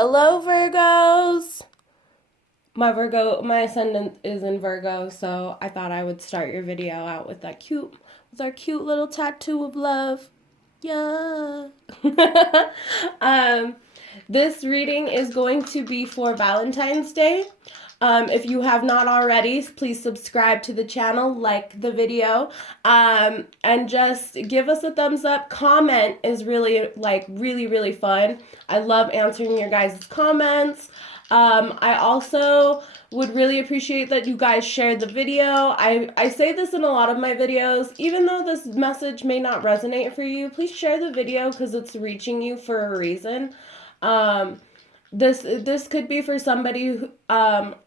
Hello, Virgos. My ascendant is in Virgo, so I thought I would start your video out with our cute little tattoo of love. Yeah. um, this reading is going to be for Valentine's Day. If you have not already, please subscribe to the channel, like the video, and just give us a thumbs up. Comment is really fun. I love answering your guys' comments. I also would really appreciate that you guys share the video. I say this in a lot of my videos. Even though this message may not resonate for you, please share the video because it's reaching you for a reason. This could be for somebody who,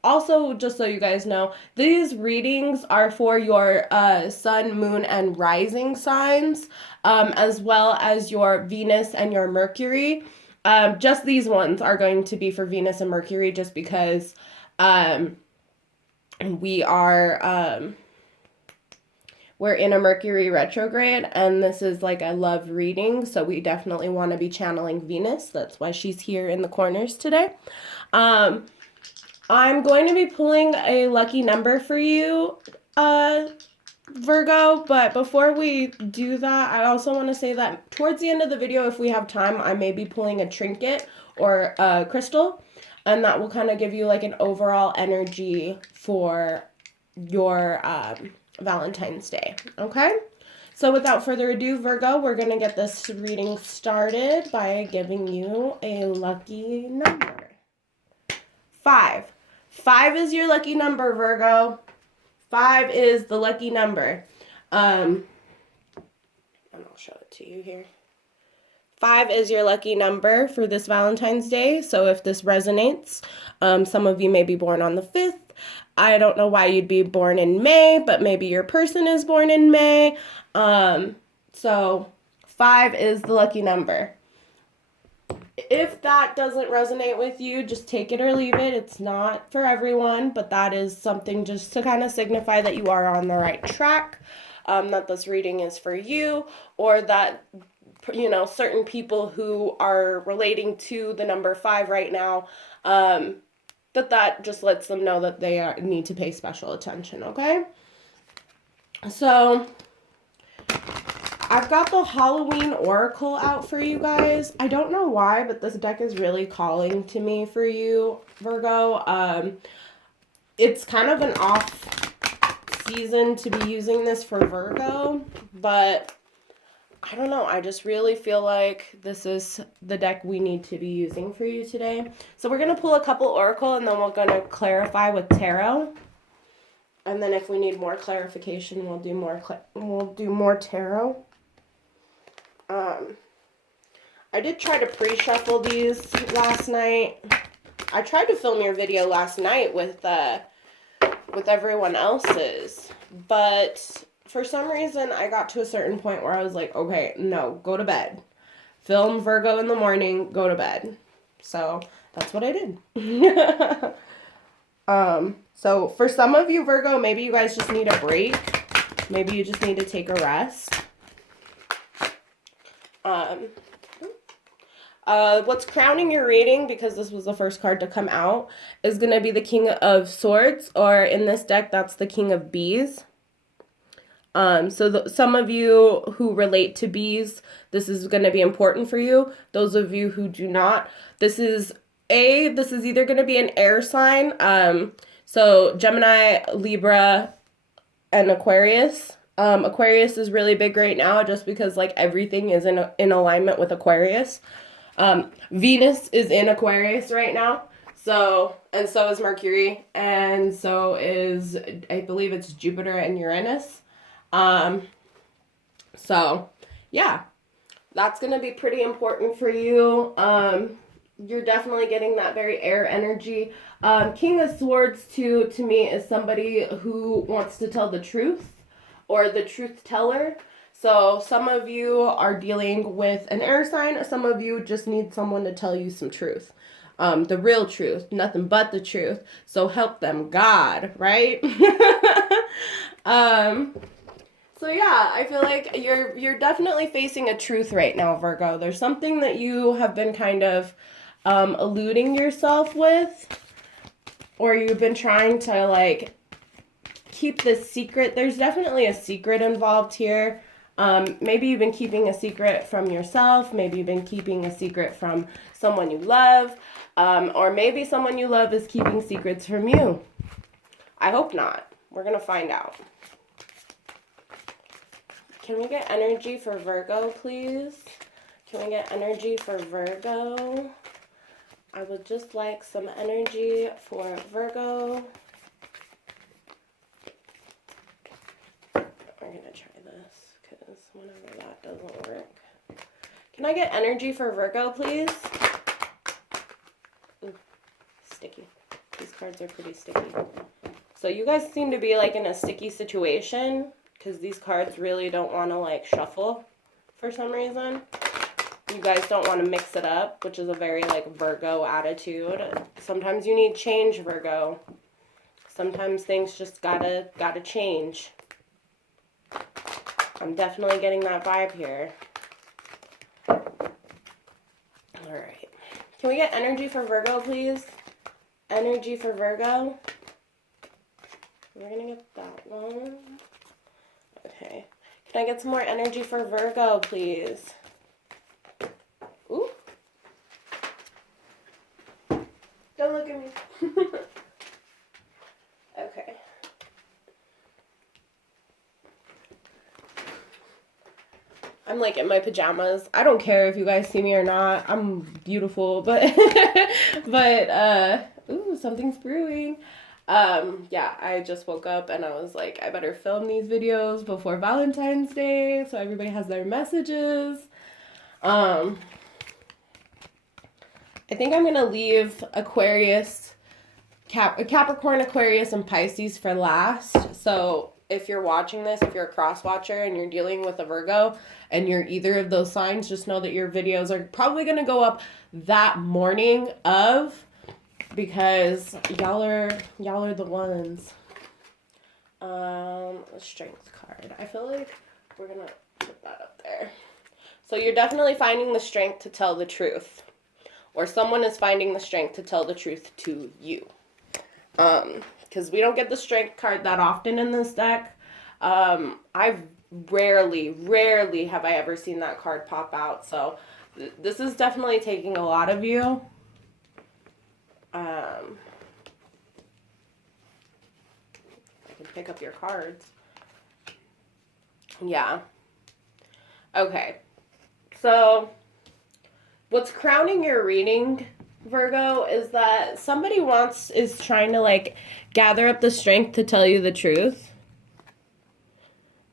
also, just so you guys know, these readings are for your sun, moon, and rising signs, as well as your Venus and your Mercury. Just these ones are going to be for Venus and Mercury just because we're in a Mercury retrograde, and this is like a love reading, so we definitely want to be channeling Venus. That's why she's here in the corners today. I'm going to be pulling a lucky number for you, Virgo, but before we do that, I also want to say that towards the end of the video, if we have time, I may be pulling a trinket or a crystal, and that will kind of give you like an overall energy for your Valentine's Day. Okay, so without further ado, Virgo, we're gonna get this reading started by giving you a lucky number. 5 is your lucky number, Virgo. 5 is the lucky number. And I'll show it to you here. 5 is your lucky number for this Valentine's Day. So if this resonates, some of you may be born on the 5th. I don't know why you'd be born in May, but maybe your person is born in May. So 5 is the lucky number. If that doesn't resonate with you, just take it or leave it. It's not for everyone, but that is something just to kind of signify that you are on the right track, that this reading is for you, or that, you know, certain people who are relating to the number 5 right now, that just lets them know that they need to pay special attention, okay? So I've got the Halloween Oracle out for you guys. I don't know why, but this deck is really calling to me for you, Virgo. It's kind of an off season to be using this for Virgo, but I don't know. I just really feel like this is the deck we need to be using for you today. So we're going to pull a couple Oracle, and then we're going to clarify with Tarot. And then if we need more clarification, we'll do more Tarot. I did try to pre-shuffle these last night. I tried to film your video last night with everyone else's, but for some reason I got to a certain point where I was like, okay, no, go to bed. Film Virgo in the morning, go to bed. So that's what I did. So for some of you, Virgo, maybe you guys just need a break. Maybe you just need to take a rest. What's crowning your reading, because this was the first card to come out, is going to be the King of Swords, or in this deck, that's the King of Bees. So some of you who relate to bees, this is going to be important for you. Those of you who do not, this is either going to be an air sign, so Gemini, Libra, and Aquarius. Aquarius is really big right now just because like everything is in alignment with Aquarius. Venus is in Aquarius right now. So is Mercury, and so is, I believe it's Jupiter and Uranus. So yeah, that's going to be pretty important for you. You're definitely getting that very air energy. King of Swords to me is somebody who wants to tell the truth, or the truth teller. So some of you are dealing with an air sign. Some of you just need someone to tell you some truth. The real truth, nothing but the truth. So help them, God, right? So yeah, I feel like you're definitely facing a truth right now, Virgo. There's something that you have been kind of eluding yourself with, or you've been trying to like keep this secret. There's definitely a secret involved here. Maybe you've been keeping a secret from yourself. Maybe you've been keeping a secret from someone you love. Or maybe someone you love is keeping secrets from you. I hope not. We're going to find out. Can we get energy for Virgo, please? Can we get energy for Virgo? I would just like some energy for Virgo. We're going to try this because whenever that doesn't work. Can I get energy for Virgo, please? Ooh, sticky. These cards are pretty sticky. So you guys seem to be like in a sticky situation because these cards really don't want to like shuffle for some reason. You guys don't want to mix it up, which is a very like Virgo attitude. Sometimes you need change, Virgo. Sometimes things just gotta change. I'm definitely getting that vibe here. Alright. Can we get energy for Virgo, please? Energy for Virgo. We're gonna get that one. Okay. Can I get some more energy for Virgo, please? Ooh. Don't look at me. Okay. I'm like in my pajamas. I don't care if you guys see me or not. I'm beautiful, but ooh, something's brewing. Yeah, I just woke up and I was like, I better film these videos before Valentine's Day so everybody has their messages. I think I'm gonna leave Aquarius, Capricorn, Aquarius, and Pisces for last. So if you're watching this, if you're a cross watcher and you're dealing with a Virgo and you're either of those signs, just know that your videos are probably gonna go up that morning of, because y'all are the ones. A strength card. I feel like we're gonna put that up there. So you're definitely finding the strength to tell the truth, or someone is finding the strength to tell the truth to you. Because we don't get the strength card that often in this deck. I've rarely have I ever seen that card pop out. So this is definitely taking a lot of you. I can pick up your cards. Yeah. Okay. So what's crowning your reading, Virgo, is that somebody is trying to like gather up the strength to tell you the truth.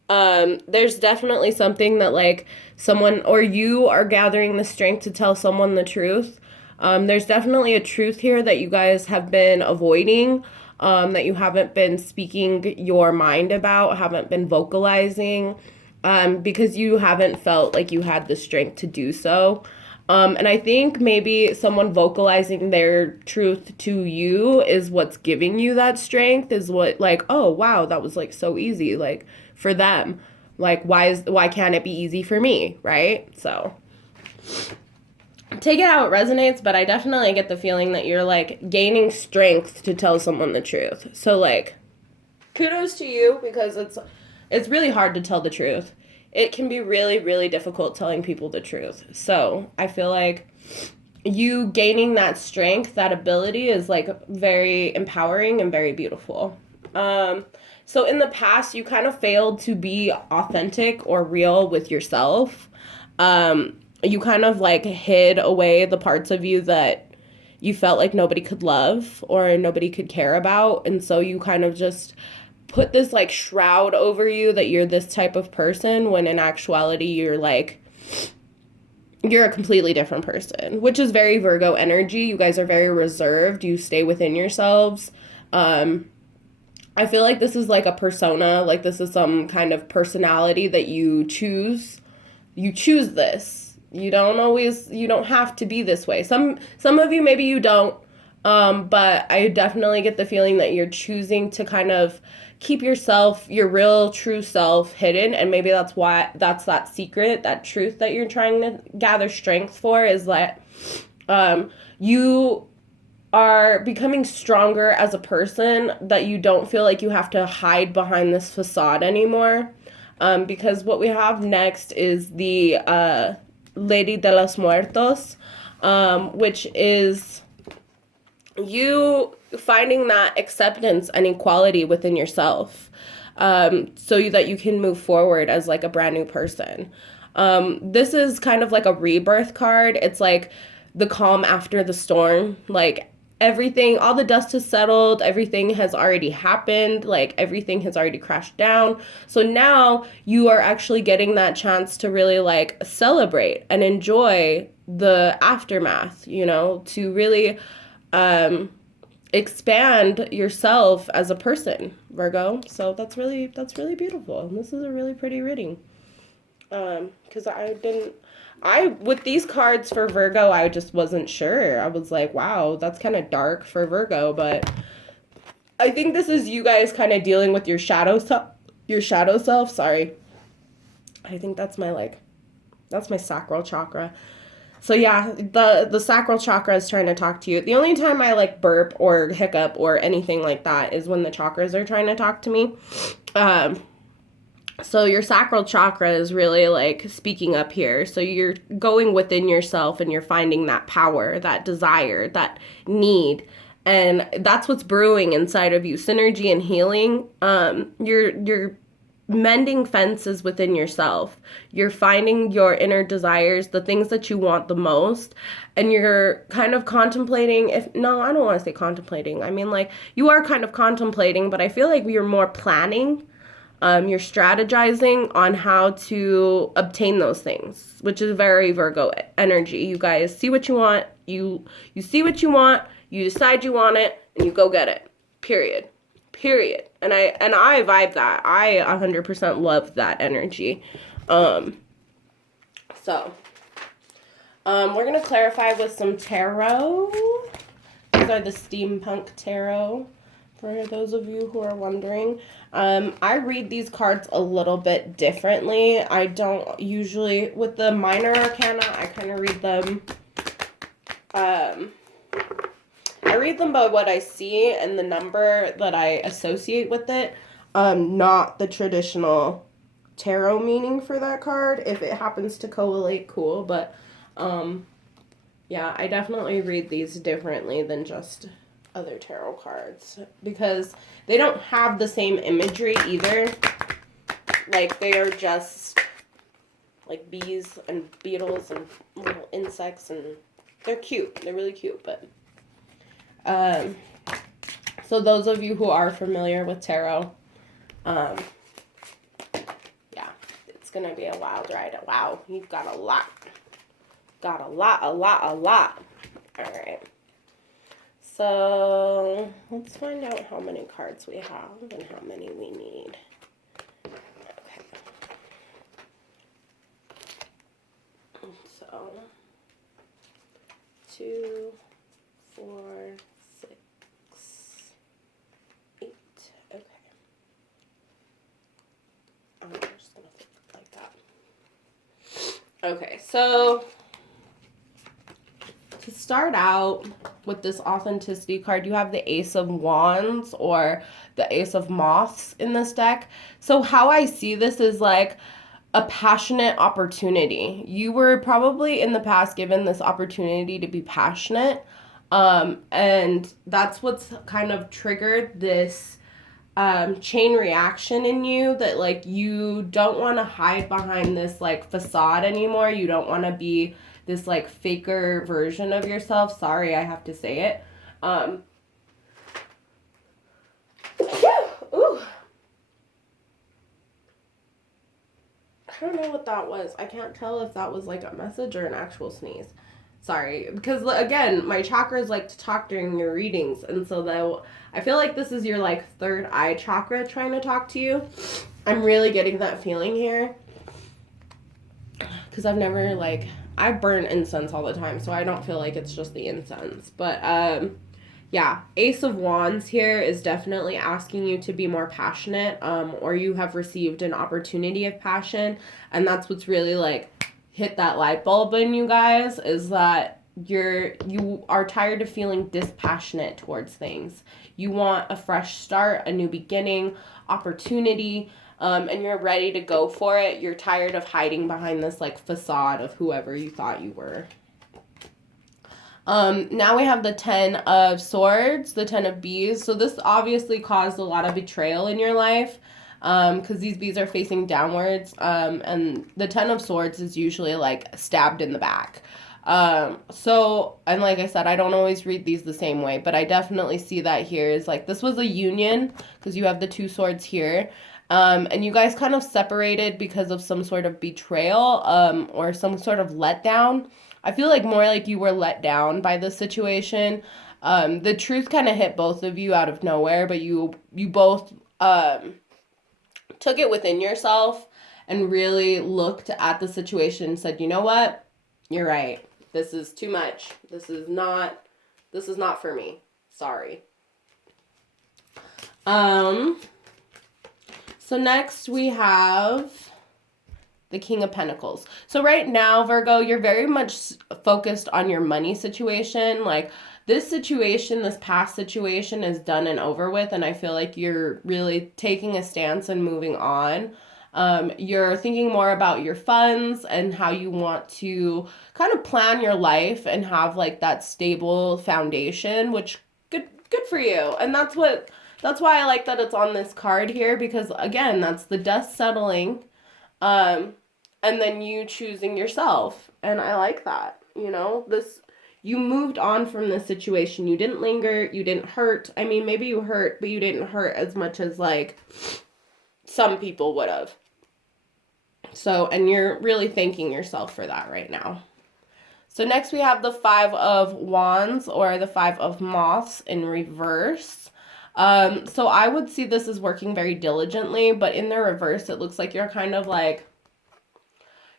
There's definitely something that like someone or you are gathering the strength to tell someone the truth. There's definitely a truth here that you guys have been avoiding, that you haven't been speaking your mind about, haven't been vocalizing, because you haven't felt like you had the strength to do so. And I think maybe someone vocalizing their truth to you is what's giving you that strength, is what like, oh, wow, that was like so easy, like for them. Like, why can't it be easy for me, right? So take it how it resonates, but I definitely get the feeling that you're like gaining strength to tell someone the truth. So like, kudos to you, because it's really hard to tell the truth. It can be really, really difficult telling people the truth. So I feel like you gaining that strength, that ability is like very empowering and very beautiful. So in the past, you kind of failed to be authentic or real with yourself. You kind of like hid away the parts of you that you felt like nobody could love or nobody could care about. And so you kind of just put this like shroud over you that you're this type of person, when in actuality you're a completely different person, which is very Virgo energy. You guys are very reserved. You stay within yourselves. I feel like this is like a persona, like this is some kind of personality that you choose. You choose this. You don't have to be this way. Some of you, maybe you don't, but I definitely get the feeling that you're choosing to kind of keep yourself, your real true self, hidden. And maybe that's that secret, that truth that you're trying to gather strength for, is that You are becoming stronger as a person, that you don't feel like you have to hide behind this facade anymore. Because what we have next is the Lady de los Muertos, which is you finding that acceptance and equality within yourself, so that you can move forward as like a brand new person. This is kind of like a rebirth card. It's like the calm after the storm. Like everything, all the dust has settled, everything has already happened, like everything has already crashed down. So now you are actually getting that chance to really like celebrate and enjoy the aftermath, you know, to really expand yourself as a person, Virgo. So that's really beautiful. This is a really pretty reading. Because with these cards for Virgo, I just wasn't sure. I was like, wow, that's kind of dark for Virgo, but I think this is you guys kind of dealing with your shadow self. Sorry. I think that's my sacral chakra. So yeah, the sacral chakra is trying to talk to you. The only time I like burp or hiccup or anything like that is when the chakras are trying to talk to me. So your sacral chakra is really like speaking up here. So you're going within yourself and you're finding that power, that desire, that need. And that's what's brewing inside of you. Synergy and healing. You're mending fences within yourself. You're finding your inner desires, the things that you want the most. And you're kind of contemplating I don't want to say contemplating. I mean, like, you are kind of contemplating, but I feel like you're more planning. You're strategizing on how to obtain those things, which is very Virgo energy. You guys see what you want, you see what you want, you decide you want it, and you go get it. Period. And I vibe that. I 100% love that energy. We're gonna clarify with some tarot. These are the steampunk tarot, for those of you who are wondering. I read these cards a little bit differently. I don't usually, with the minor arcana, I kind of read them, I read them by what I see and the number that I associate with it, not the traditional tarot meaning for that card. If it happens to correlate, cool, but, yeah, I definitely read these differently than just other tarot cards, because they don't have the same imagery either. Like, they are just like bees and beetles and little insects, and they're cute. They're really cute, but so those of you who are familiar with tarot, yeah, it's gonna be a wild ride. Wow, you've got a lot. All right. So let's find out how many cards we have and how many we need. Okay. So 2, 4, 6, 8. Okay. I'm just gonna flip it like that. Okay, so to start out with this authenticity card, you have the Ace of Wands or the Ace of Moths in this deck. So how I see this is like a passionate opportunity. You were probably in the past given this opportunity to be passionate, and that's what's kind of triggered this chain reaction in you, that like you don't want to hide behind this like facade anymore. You don't want to be this like faker version of yourself. Sorry, I have to say it. Ooh. I don't know what that was. I can't tell if that was like a message or an actual sneeze. Sorry, because again, my chakras like to talk during your readings, and so I feel like this is your like third eye chakra trying to talk to you. I'm really getting that feeling here, because I've never like, I burn incense all the time, so I don't feel like it's just the incense. But yeah, Ace of Wands here is definitely asking you to be more passionate, or you have received an opportunity of passion, and that's what's really like hit that light bulb in you guys, is that you are tired of feeling dispassionate towards things. You want a fresh start, a new beginning, opportunity, and you're ready to go for it. You're tired of hiding behind this like facade of whoever you thought you were. Now we have the 10 of Swords, the 10 of Bees. So this obviously caused a lot of betrayal in your life, because these bees are facing downwards, and the 10 of Swords is usually like stabbed in the back. And like I said, I don't always read these the same way, but I definitely see that here is like, this was a union because you have the 2 swords here. And you guys kind of separated because of some sort of betrayal, or some sort of letdown. I feel like more like you were let down by the situation. The truth kind of hit both of you out of nowhere, but you both, took it within yourself and really looked at the situation and said, you know what? You're right. This is too much. This is not for me. Sorry. So next we have the King of Pentacles. So right now, Virgo, you're very much focused on your money situation. Like this situation, this past situation is done and over with. And I feel like you're really taking a stance and moving on. You're thinking more about your funds and how you want to kind of plan your life and have like that stable foundation, which good for you. And that's why I like that it's on this card here, because again, that's the dust settling, and then you choosing yourself. And I like that, you moved on from this situation. You didn't linger, you didn't hurt. I mean, maybe you hurt, but you didn't hurt as much as like some people would have. So, and you're really thanking yourself for that right now. So next we have the 5 of Wands, or the 5 of Moths in reverse. So I would see this as working very diligently, but in the reverse, it looks like you're kind of like,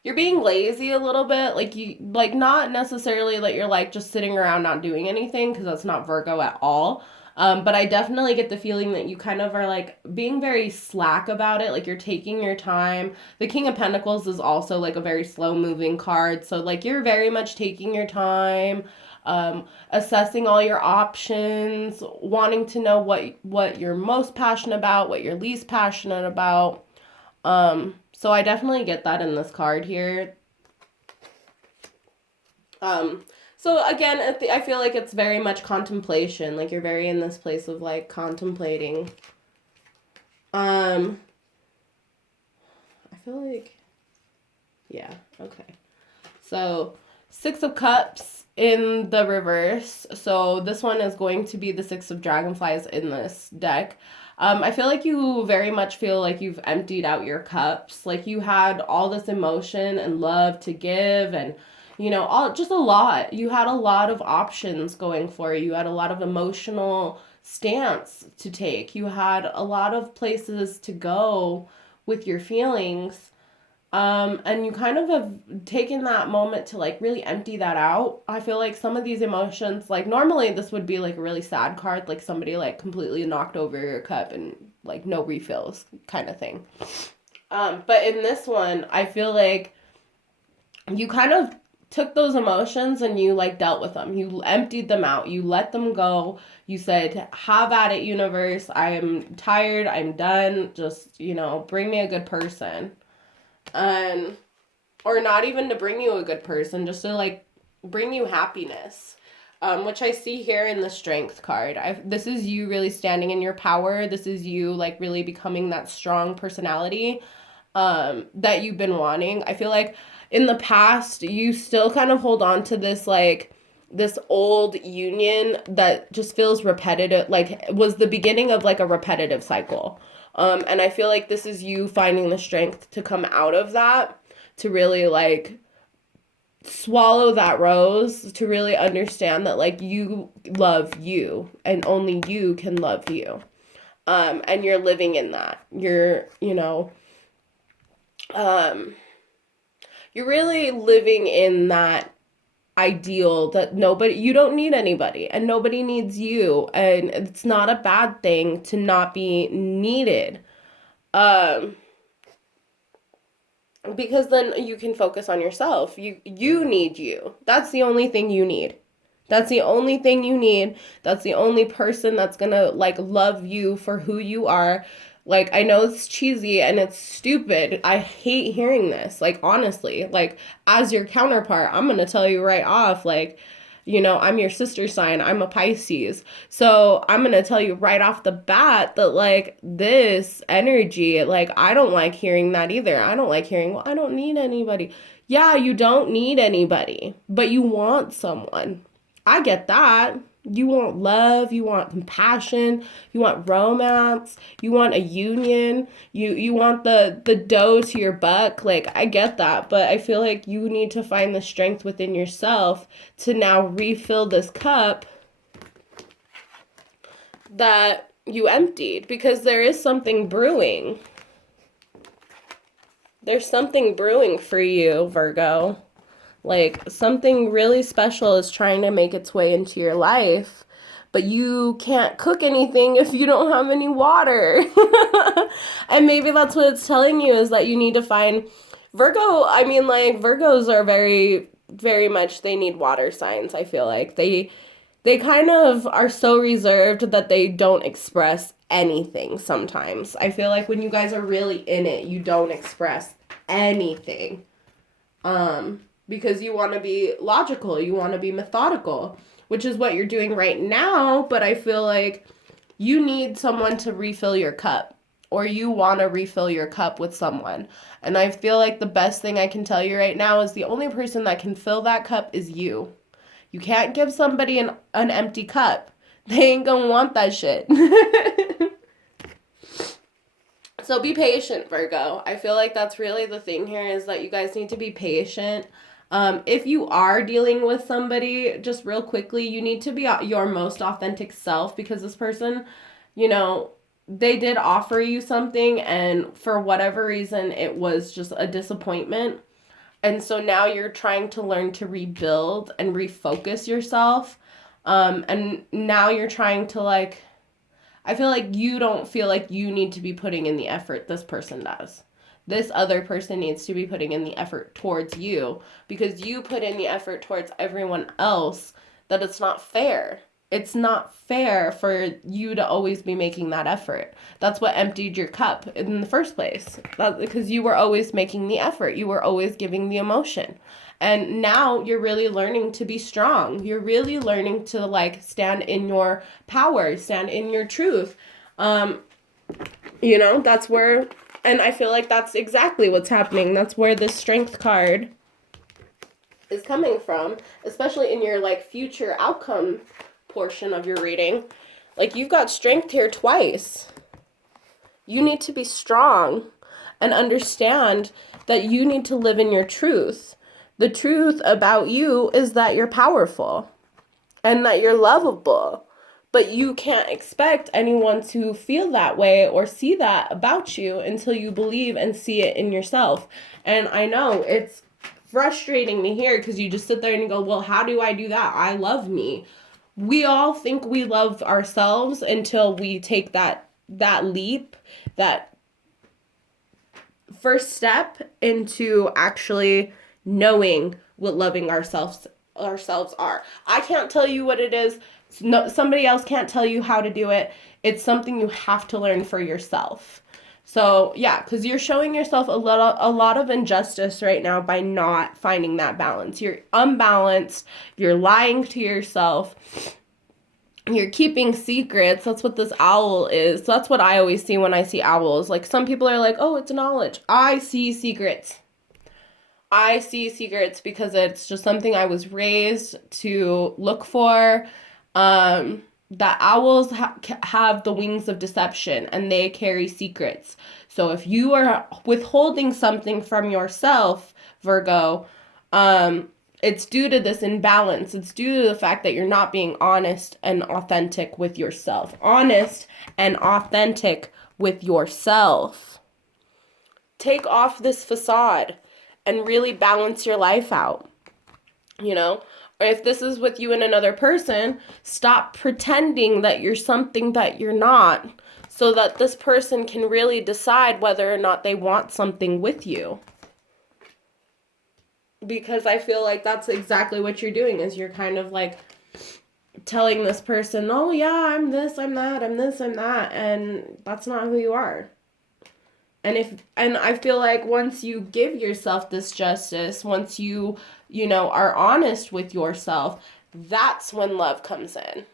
you're being lazy a little bit. Like not necessarily that you're like just sitting around not doing anything, because that's not Virgo at all. But I definitely get the feeling that you kind of are like being very slack about it. Like you're taking your time. The King of Pentacles is also like a very slow moving card. So like you're very much taking your time, assessing all your options, wanting to know what you're most passionate about, what you're least passionate about. So I definitely get that in this card here. So again, I feel like it's very much contemplation. Like you're very in this place of like contemplating. I feel like, yeah, okay. So 6 of Cups in the reverse. So this one is going to be the 6 of Dragonflies in this deck. I feel like you very much feel like you've emptied out your cups. Like you had all this emotion and love to give, and just a lot. You had a lot of options going for you. You had a lot of emotional stance to take. You had a lot of places to go with your feelings. And you kind of have taken that moment to like really empty that out. I feel like some of these emotions, like normally this would be like a really sad card, like somebody like completely knocked over your cup and like no refills kind of thing. But in this one, I feel like you kind of took those emotions and you like dealt with them. You emptied them out. You let them go. You said, have at it, universe. I am tired. I'm done. Just, bring me a good person. Or not even to bring you a good person, just to like bring you happiness. Which I see here in the Strength card. This is you really standing in your power. This is you like really becoming that strong personality that you've been wanting. I feel like in the past, you still kind of hold on to this like this old union that just feels repetitive, like was the beginning of like a repetitive cycle. And I feel like this is you finding the strength to come out of that, to really like swallow that rose, to really understand that like you love you and only you can love you. And you're living in that. You're really living in that ideal that you don't need anybody and nobody needs you, and it's not a bad thing to not be needed. because then you can focus on yourself. You need you. That's the only thing you need. That's the only thing you need. That's the only person that's gonna like love you for who you are. Like, I know it's cheesy and it's stupid. I hate hearing this. Like, honestly, like, as your counterpart, I'm gonna tell you right off, like, you know, I'm your sister sign. I'm a Pisces. So I'm going to tell you right off the bat that, like, this energy, like, I don't like hearing that either. I don't like hearing, well, I don't need anybody. Yeah, you don't need anybody, but you want someone. I get that. You want love, you want compassion, you want romance, you want a union, you want the dough to your buck. Like, I get that, but I feel like you need to find the strength within yourself to now refill this cup that you emptied, because there is something brewing. There's something brewing for you, Virgo. Like, something really special is trying to make its way into your life, but you can't cook anything if you don't have any water. And maybe that's what it's telling you, is that you need to find Virgo. I mean, like, Virgos are very, very much, they need water signs. I feel like they kind of are so reserved that they don't express anything sometimes. I feel like when you guys are really in it, you don't express anything. Because you want to be logical, you want to be methodical, which is what you're doing right now, but I feel like you need someone to refill your cup, or you want to refill your cup with someone. And I feel like the best thing I can tell you right now is the only person that can fill that cup is you. You can't give somebody an empty cup. They ain't gonna want that shit. So be patient, Virgo. I feel like that's really the thing here, is that you guys need to be patient. If you are dealing with somebody, just real quickly, you need to be your most authentic self, because this person, you know, they did offer you something, and for whatever reason, it was just a disappointment. And so now you're trying to learn to rebuild and refocus yourself. And now you're trying to, like, I feel like you don't feel like you need to be putting in the effort this person does. This other person needs to be putting in the effort towards you, because you put in the effort towards everyone else. That it's not fair. It's not fair for you to always be making that effort. That's what emptied your cup in the first place. That's because you were always making the effort. You were always giving the emotion. And now you're really learning to be strong. You're really learning to, like, stand in your power, stand in your truth. You know, that's where, and I feel like that's exactly what's happening. That's where the strength card is coming from, especially in your, like, future outcome portion of your reading. Like, you've got strength here twice. You need to be strong and understand that you need to live in your truth. The truth about you is that you're powerful and that you're lovable, but you can't expect anyone to feel that way or see that about you until you believe and see it in yourself. And I know it's frustrating to hear, because you just sit there and you go, well, how do I do that? I love me. We all think we love ourselves until we take that leap, that first step into actually knowing what loving ourselves are. I can't tell you what it is. No, somebody else can't tell you how to do it. It's something you have to learn for yourself. So yeah, because you're showing yourself a lot of injustice right now by not finding that balance. You're unbalanced. You're lying to yourself. You're keeping secrets. That's what this owl is. So that's what I always see when I see owls. Like, some people are like, oh, it's knowledge. I see secrets. I see secrets because it's just something I was raised to look for. That owls have the wings of deception, and they carry secrets. So if you are withholding something from yourself, Virgo, it's due to this imbalance. It's due to the fact that you're not being honest and authentic with yourself. Honest and authentic with yourself. Take off this facade and really balance your life out, you know? Or if this is with you and another person, stop pretending that you're something that you're not, so that this person can really decide whether or not they want something with you. because I feel like that's exactly what you're doing, is you're kind of like telling this person, oh yeah, I'm this, I'm that, I'm this, I'm that, and that's not who you are. And I feel like once you give yourself this justice, once you are honest with yourself, that's when love comes in.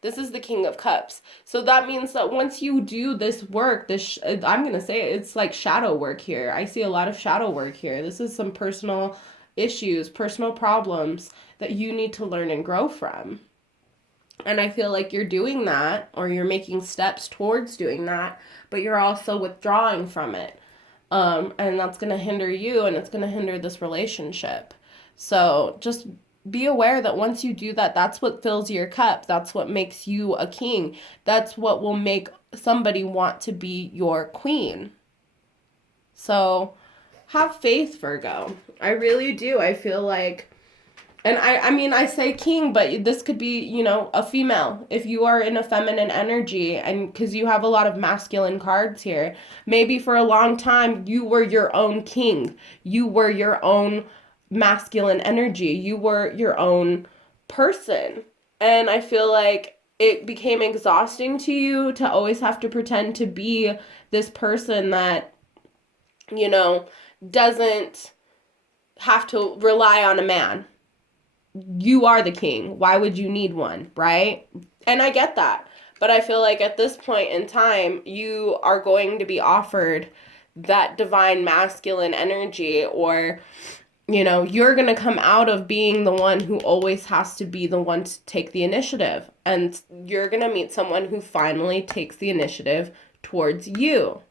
This is the King of Cups. So that means that once you do this work, I'm going to say it's like shadow work here. I see a lot of shadow work here. This is some personal issues, personal problems that you need to learn and grow from. And I feel like you're doing that, or you're making steps towards doing that, but you're also withdrawing from it. And that's going to hinder you, and it's going to hinder this relationship. So just be aware that once you do that, that's what fills your cup. That's what makes you a king. That's what will make somebody want to be your queen. So have faith, Virgo. I really do. I feel like, and I mean, I say king, but this could be, a female. If you are in a feminine energy, and because you have a lot of masculine cards here, maybe for a long time you were your own king. You were your own masculine energy. You were your own person. And I feel like it became exhausting to you to always have to pretend to be this person that, doesn't have to rely on a man. You are the king. Why would you need one, right? And I get that. But I feel like at this point in time, you are going to be offered that divine masculine energy, or, you're going to come out of being the one who always has to be the one to take the initiative. And you're going to meet someone who finally takes the initiative towards you.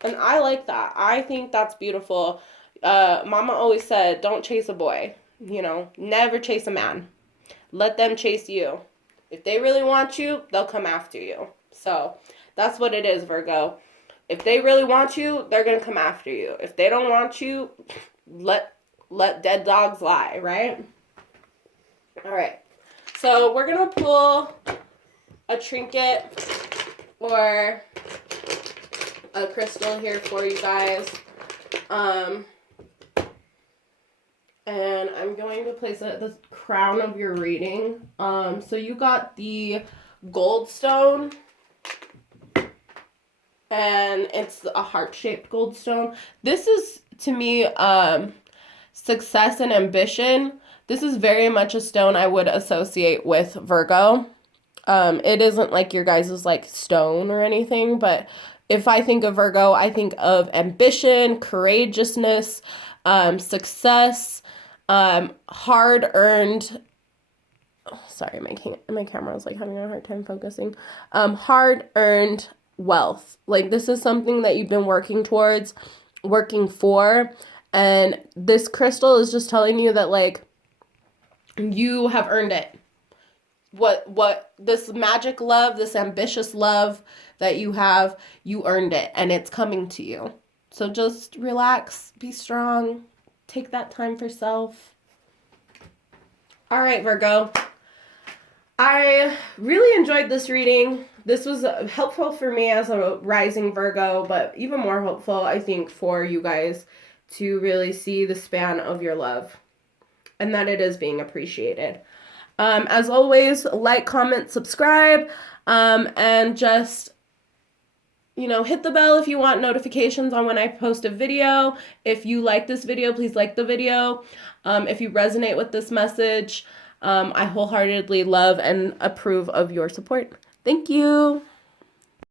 And I like that. I think that's beautiful. Mama always said, don't chase a boy. Never chase a man. Let them chase you. If they really want you, they'll come after you. So that's what it is, Virgo. If they really want you, they're going to come after you. If they don't want you, let dead dogs lie, right? All right. So we're going to pull a trinket or a crystal here for you guys. And I'm going to place it at the crown of your reading. So you got the gold stone, and it's a heart-shaped gold stone. This is, to me, success and ambition. This is very much a stone I would associate with Virgo. It isn't like your guys' like stone or anything, but if I think of Virgo, I think of ambition, courageousness, success, hard-earned, sorry, my camera is like having a hard time focusing, hard-earned wealth. Like, this is something that you've been working towards, working for, and this crystal is just telling you that, like, you have earned it. What this magic love, this ambitious love that you have, you earned it, and it's coming to you. So just relax, be strong, take that time for self. All right, Virgo. I really enjoyed this reading. This was helpful for me as a rising Virgo, but even more helpful, I think, for you guys to really see the span of your love and that it is being appreciated. As always, like, comment, subscribe, and just, hit the bell if you want notifications on when I post a video. If you like this video, please like the video. If you resonate with this message, I wholeheartedly love and approve of your support. Thank you.